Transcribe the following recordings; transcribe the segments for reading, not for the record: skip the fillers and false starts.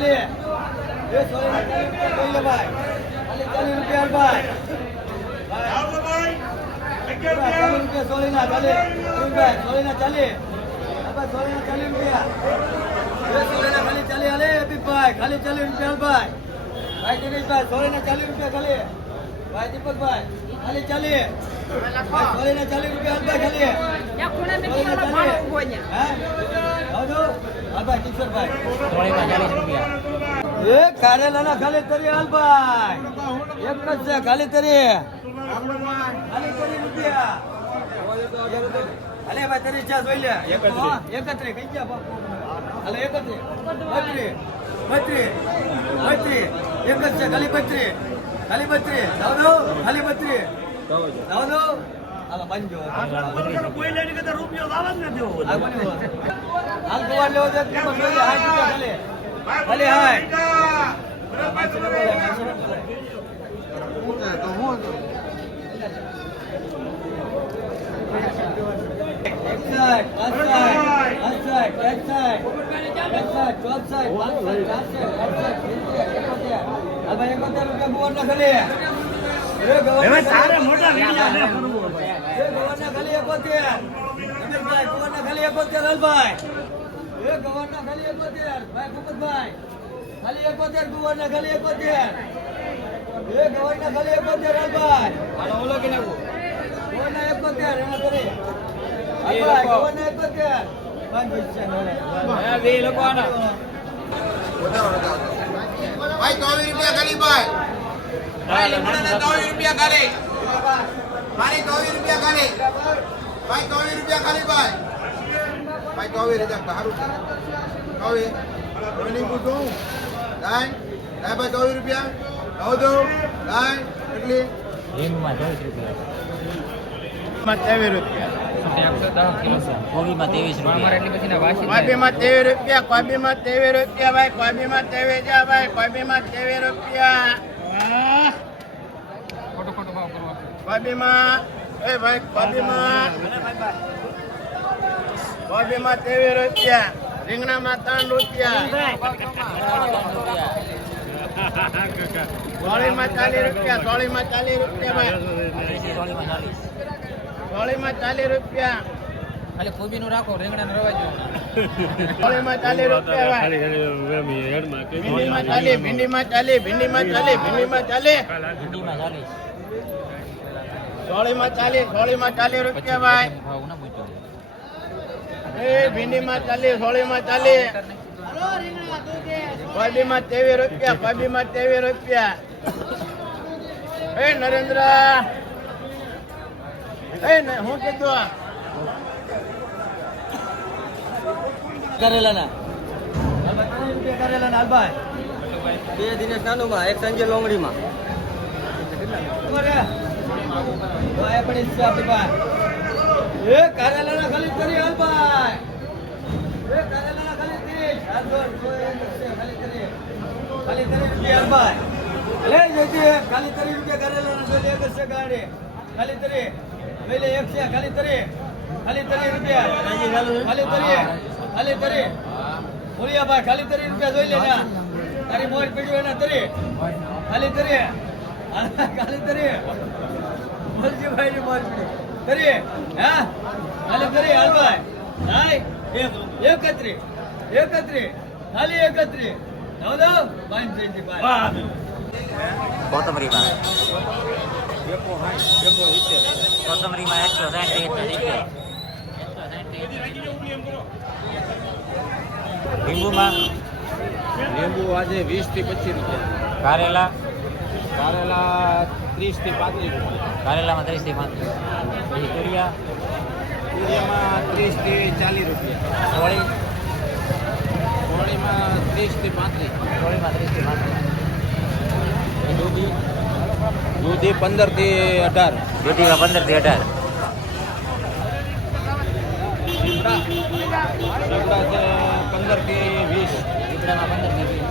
ચાલી એ સોળીના 40 રૂપિયા જોઈ લે ભાઈ ખાલી 40 રૂપિયા ભાઈ રૂપિયા સોળીના ચાલી ભાઈ સોળીના ચાલી સોળીના 40 રૂપિયા એ સોળીના ખાલી ચાલી હાલે ભાઈ ખાલી 40 રૂપિયા ભાઈ ભાઈ દિનેશભાઈ સોળીના 40 રૂપિયા ખાલી ભાઈ દીપકભાઈ ખાલી 40 સોળીના 40 રૂપિયા ભાઈ ખાલી હા ભાઈ કિશોરભાઈ સોળીના 40 રૂપિયા એ કારેલાના ખાલી તરી હાલ ભાઈ એક જ છે ખાલી તરી રૂપિયા અલે ભાઈ તરી ચા જોઈ લે 31 કઈ ગયા અલે 31 32 એક જ છે ખાલી 32 દાવ ખાલી 32 દાવ હાલો બાંધજો કોઈ લેની કે રૂપિયો લાવવા જ ન દેવો હાલ ગોવાળ લેવો છે કે બોલે 60 રૂપિયા ભલે હાય ખાલી 71 ગુવારના ખાલી 71 એ ગવારના ખાલી 71 ભાઈ હાલો ઓલો કે નાખો ગવારના 71 એના કરે ભાઈ ગવારના 71 ભાઈ છે ને બે લોકો આના ભાઈ 24 રૂપિયા ખાલી ભાઈ ભાઈ લીમડાના 24 રૂપિયા ખાલી મારી 24 રૂપિયા ખાલી ભાઈ 24 રૂપિયા ખાલી ભાઈ ભાઈ 24 રૂપિયા સારું 24 રોની પૂછું લાઈન લાઈ ભાઈ 24 રૂપિયા લાવ દો લાઈન કેટલી લીંબુમાં 24 રૂપિયા 23 રૂપિયા કોબીમાં 23 રૂપિયા કોબીમાં 23 રૂપિયા કોબીમાં 23 રૂપિયા ભાઈ કોબીમાં 23 જા ભાઈ કોબીમાં 23 રૂપિયા ખોટો ભાવ કરવા કોબીમાં એ ભાઈ કોબીમાં 23 રૂપિયા રીંગણામાં 3 રૂપિયા સોળીમાં 40 રૂપિયા સોળીમાં 40 રૂપિયા ભાઈ સોળીમાં 40 રૂપિયા ખાલી કોબીનું રાખો રીંગણાનું રવા જો સોળીમાં 40 રૂપિયા ભાઈ ભીંડીમાં 40 ભીંડીમાં 40 ભીંડીમાં 40 ભીંડીમાં 40 ભીંડીમાં 40 સોળીમાં 40 રૂપિયા ભાઈ એ ભીંડીમાં 40 સોળીમાં 40 કોબીમાં 23 રૂપિયા કોબીમાં 23 રૂપિયા એ નરેન્દ્ર એ હું કીધું કરેલાના કરેલાના ભાઈ બે દિનેશ નાનુમાં એક સંજય લોંગડીમાં ભાઈ પડી છે આપણી ભાઈ એ કરેલાના ખાલી કરી હાલ ભાઈ એ કરેલાના ખાલી 30 હાલ દોર ખાલી 30 રૂપિયા ભાઈ લે જજે ખાલી 30 રૂપિયા કરેલાના તો લે કરશે ગાડી ખાલી 30 લે એક છે ખાલી 30 ખાલી 30 રૂપિયા ખાલી 30 ખાલી 30 બોલિયા ભાઈ ખાલી 30 રૂપિયા જોઈ લે ના તારી મોર પીડ્યો એના 30 ખાલી 30 ખાલી 30 બોલજી ભાઈ ની મોર પીડ્યો 30 હા ખાલી 30 હાલ ભાઈ હાય 31 ખાલી 31 નવ બાંધ જઈજી ભાઈ કોથમરીમાં 160 રૂપિયા લીંબુમાં લીંબુ આજે 20 થી 25 રૂપિયા કારેલા 30 થી 35 રૂપિયા કારેલામાં 30 થી 35 પછી તુરિયા તુરિયામાં 30 થી 40 રૂપિયા સોળી સોળીમાં 30 થી 35 સોળીમાં 30 થી 35 દૂધી દૂધી 15 થી 18 દૂધીમાં 15 થી 18 લીમડા છે 15 થી 20 લીમડામાં 15 થી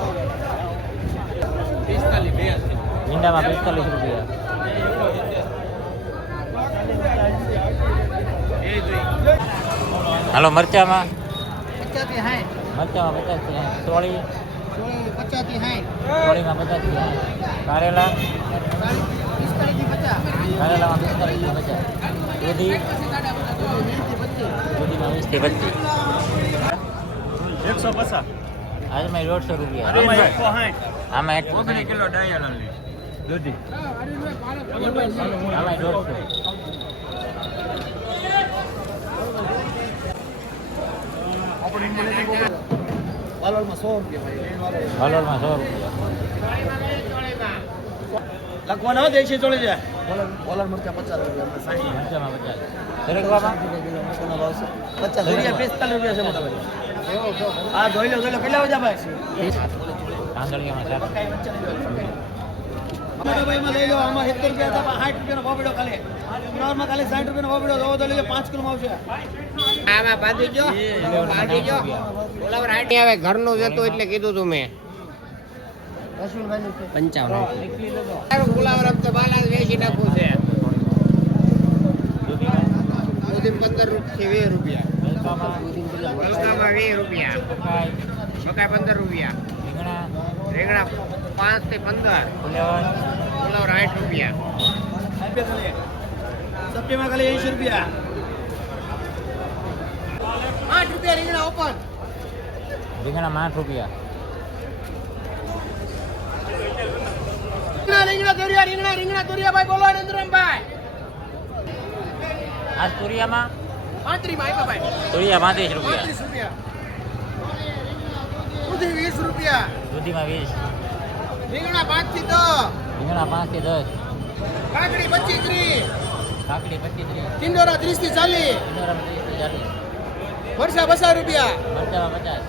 20 45 ભીંડામાં 45 રૂપિયા હાલો મરચામાં 50 થી 60 મરચામાં 50 થી 60 સોળી 50 થી 60 ચોળીમાં 50 થી 60. કારેલા 45 થી 50 કારેલામાં 45 થી 50. દૂધી દૂધીમાં 20 થી 25. 150 આજમાં 150 રૂપિયા. આમાં 160 આમાં 19 કિલો ડાયલ દૂધી આમાં 150. વાલોળમાં 100 રૂપિયા હલોલમાં 100 રૂપિયા. લખવાના હોય દેશી ચોળી જાય બોલર મરચા 50 રૂપિયા 60 મરચામાં 50. સરગવામાં 50 રૂપિયા 45 રૂપિયા છે મોટા ભાઈ હા જોઈ લો કેટલા વાગ્યા ભાઈ કાંદળિયામાં 60. મોટા ભાઈમાં લઈ લો આમાં 70 રૂપિયા હતા 60 રૂપિયાનો ભાવ પડ્યો ખાલી ફ્લાવરમાં ખાલી 60 રૂપિયાનો ભાવ પડ્યો તો લઈ લો 5 કિલો આવશે આમાં બાંધી જો બાંધી જો ઓલા રાઈટ આવે ઘરનું જતો એટલે કીધું તું મેં 55 ગુલાબ રમ તો બાલા વેચી નાખું છે દૂધી 15 થી 20 રૂપિયા હલકામાં 20 રૂપિયા મકાઈ 15 રૂપિયા રીંગણા રીંગણા 5 થી 15 ફુલેવર ગુલાબ 60 રૂપિયા સબ્જીમાં ખાલી 80 રૂપિયા 8 રૂપિયા રીંગણા ઓપન રીંગણામાં 8 રૂપિયા. રીંગણા દોરિયા ભાઈ બોલો નંદરામભાઈ આ તુરિયામાં 35 માં આપ્યા ભાઈ તુરિયા 35 રૂપિયા. 35 રૂપિયા દૂધી 20 રૂપિયા દૂધીમાં 20. રીંગણા 5 થી 10 રીંગણા 5 થી 10. કાકડી 25 30 કાકડી 25 ટિંડોરા 30 થી 40 30. 30 મરચા 20 રૂપિયા મરચામાં 50.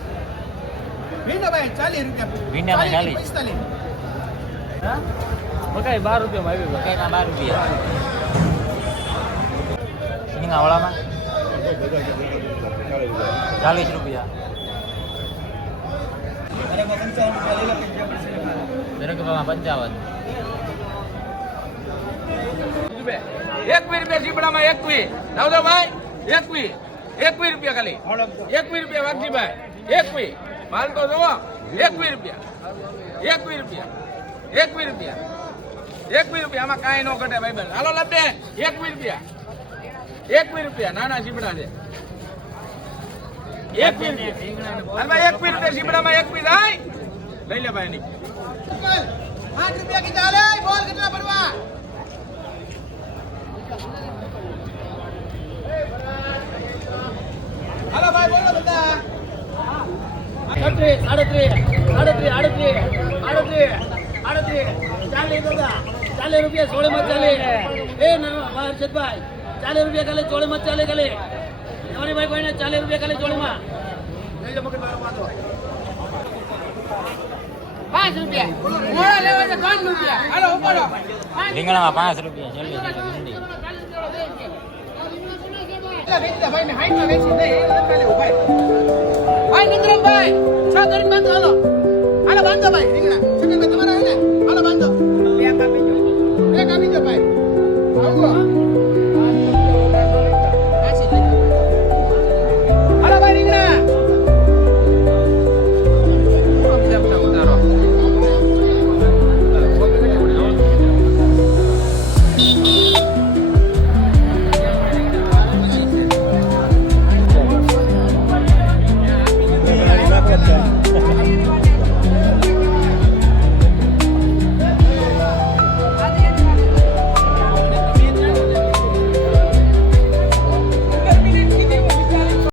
ભીંડા ભાઈ 40 રૂપિયા ભીંડામાં 40. 45 મકાઈ 12 રૂપિયામાં આવી મકાઈમાં 12 રૂપિયા. સિંગાવળામાં 40 રૂપિયા. સરગવામાં 55. 21 રૂપિયા સીપડામાં 21 દાઉદાભાઈ 21 રૂપિયા ખાલી 21 રૂપિયા વાઘજીભાઈ 21 માલ તો જોવો 21 રૂપિયા 21 રૂપિયા 21 રૂપિયા આમાં કાંઈ ન ઘટે ભાઈ બન હાલો લબે 21 રૂપિયા નાના સીપડા છે 21 રૂપિયા 21 રૂપિયા સીપડામાં 21 થાય લઈ લે ભાઈ ની 5 રૂપિયા કીધા લે બોલ કેટલા પડવા હાલો ભાઈ બોલો બધા 38 40 રૂપિયા સોળે મત ચાલે એ ના હર્ષદભાઈ 40 રૂપિયા ખાલી ચોળે મત ચાલે ખાલી એવાની ભાઈ કોઈને 40 રૂપિયા ખાલી ચોળેમાં લઈ લો મગજ મારો વાંધો 5 રૂપિયા મોળા લેવા છે 5 રૂપિયા હાલો ઉપાડો રીંગણામાં 5 રૂપિયા. 40 રૂપિયા ભીંડી. ભાઈ ને હાઈટ માં વેચી નહીં લખા લેવું ભાઈ ભાઈ નંદરામભાઈ 6 કરીને બાંધો હાલો બાંધો ભાઈ રીંગણા